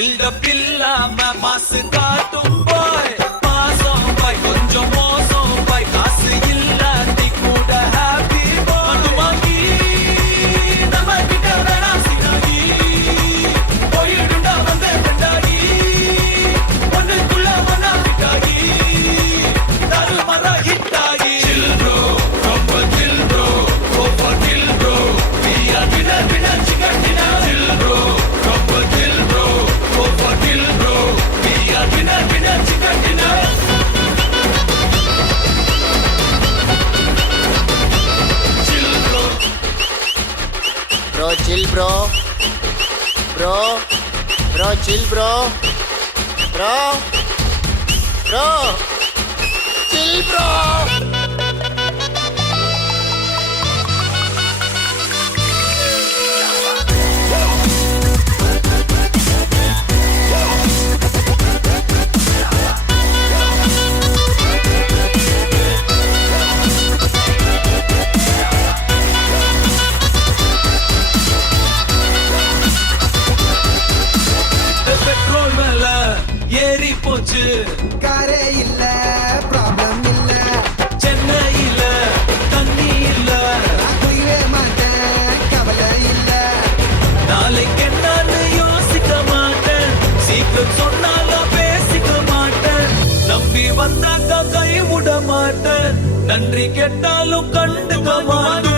Build up இல்லாம மாசு காட்டும் பாய் மாசம் பாய் கொஞ்சம் மோசம் பாய் காசு இல்லாட்டி கூட ஹாப்பி பாய் வாங்கி நம்ம கிட்ட வேணா சினாகி போயிடுண்டா வந்தே கண்டாகி ஒண்ணுக்குள்ள ஒன்னா விட்டாகி தருமர ஹிட்டாகி chill bro ரொம்ப chill bro over kill bro we are winner chicken dinner chill bro ரொம்ப chill bro over kill bro we are winner chicken dinner chill bro chill bro chill bro chill bro. Petrol மேல ஏறி போச்சு காரே இல்ல problem இல்ல சென்னையில தண்ணி இல்ல நான் குடிக்கவே மாட்டேன் கவலை இல்ல நாளைக்கு என்னன்னு யோசிக்க மாட்டேன் சீக்கிரம் சொன்னாலும் பேசிக்க மாட்டேன் நம்பி வந்தாக்கா கை விட மாட்டேன் நன்றி கேட்டாலும் கண்டுக்க மாட்டேன்